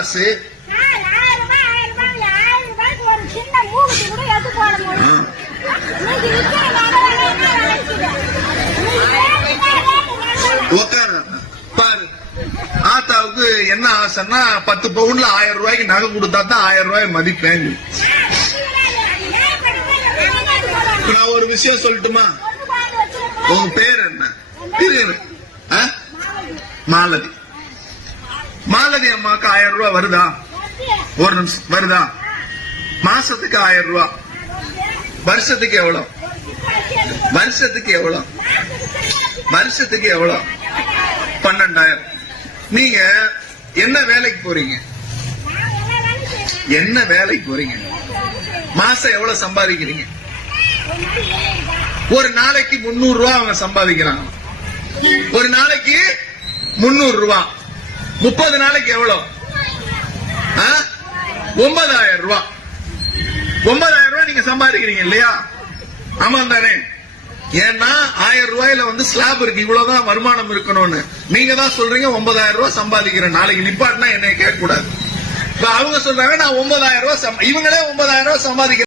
காசு. பாரு. ஆத்தாவுக்கு என்ன ஆசைன்னா பத்து பவுன்ல ஆயிரம் ரூபாய்க்கு நகை கொடுத்தா தான் ஆயிரம் ரூபாய் மதிப்பேன். இப்ப நான் ஒரு விஷயம் சொல்லட்டுமா? உங்க பேர் என்ன? மாலதி. மாலதி அம்மாவுக்கு ஆயிரம் ரூபாய் வருதா? ஒரு நிமிஷம் வருதா? மாசத்துக்கு ஆயிரம் ரூபாய் வருஷத்துக்கு எவ்வளவு வருஷத்துக்கு எவ்வளவு வருஷத்துக்கு எவ்வளவு பன்னெண்டாயிரம். நீங்க என்ன வேலைக்கு போறீங்க? என்ன வேலைக்கு போறீங்க? மாசம் எவ்வளவு சம்பாதிக்கிறீங்க? ஒரு நாளைக்கு முன்னூறு ரூபாய் அவங்க சம்பாதிக்கிறாங்க ஒரு நாளைக்கு முன்னூறு ரூபாய் முப்பது நாளைக்கு எவ்வளவு ஒன்பதாயிரம் ரூபாய் ஒன்பதாயிரம் ரூபாய் நீங்க சம்பாதிக்கிறீங்க இல்லையா? ஆமா தானே. ஏன்னா ஆயிரம் ரூபாயில வந்து ஸ்லாப் இருக்கு. இவ்வளவுதான் வருமானம் இருக்கணும்னு. நீங்க தான் சொல்றீங்க ஒன்பதாயிரம் ரூபாய் சம்பாதிக்கிறேன். நாளைக்கு நிப்பாட்டினா என்னைய கேட்க கூடாது அவங்க சொல்றாங்க நான் ஒன்பதாயிரம் ரூபாய் இவங்களே ஒன்பதாயிரம் ரூபாய் சம்பாதிக்கிறேன்